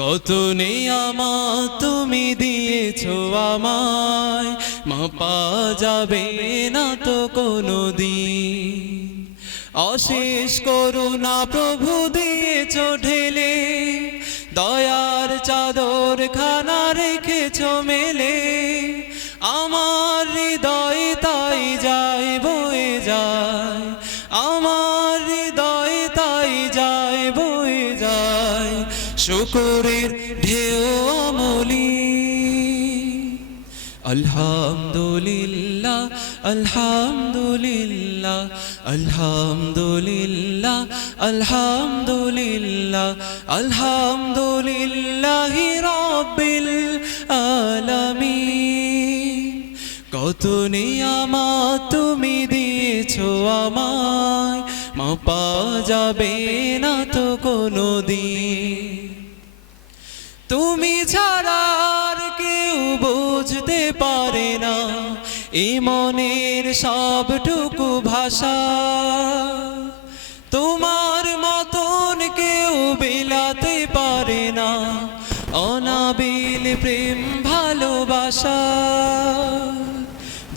কত নিয়ামত তুমি দিয়েছো আমায়, মাপা যাবে না তো কোনোদিন। অশেষ করুণা প্রভু দিয়েছো ঢেলে, দয়ার চাদর খানা রেখেছো মেলে। আমার হৃদয় তাই যায় বয়ে যায়, আমার হৃদয় তাই যায় বয়ে যায় শুকরের ঢেউ আমলি। আলহামদুলিল্লাহ আলহামদুলিল্লাহ আলহামদুলিল্লাহ আলহামদুলিল্লাহ আলহামদুলিল্লাহি রাব্বিল আলামিন। কত নিয়ামত তুমি দিয়েছো আমায়, মাপা যাবে না তো কোনোদিন। তুমি ছাড়া আর কেউ বুঝতে পারে না এ মনের সবটুকু ভাষা। তোমার মতন কেউ বিলাতে পারে না অনাবিল প্রেম ভালোবাসা।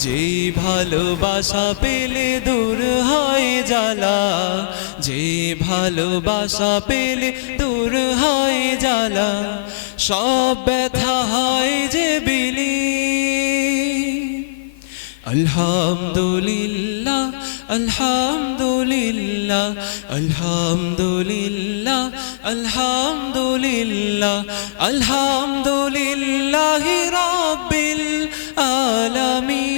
যে ভালোবাসা পেলে দূর হয় জ্বালা, যে ভালোবাসা পেলে দূর হয় জ্বালা, সব ব্যথা হয় যে বিলীন। আলহামদুলিল্লাহ আলহামদুলিল্লাহ আলহামদুলিল্লাহ আলহামদুলিল্লাহ আলহামদুলিল্লাহি রাব্বিল আলামিন।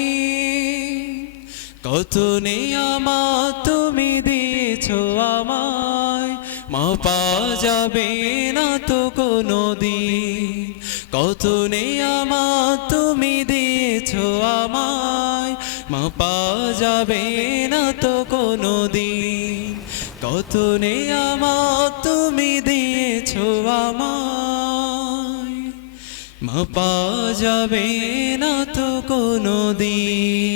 কত নিয়ামত তুমি দিয়েছো আমায়, মাপা যাবে না তো কোনোদিন। কত নিয়ামত তুমি দিয়েছো আমায়, মাপা যাবে না তো কোনোদিন। কত নিয়ামত তুমি দিয়েছো আমায়, মাপা যাবে না তো কোনোদিন।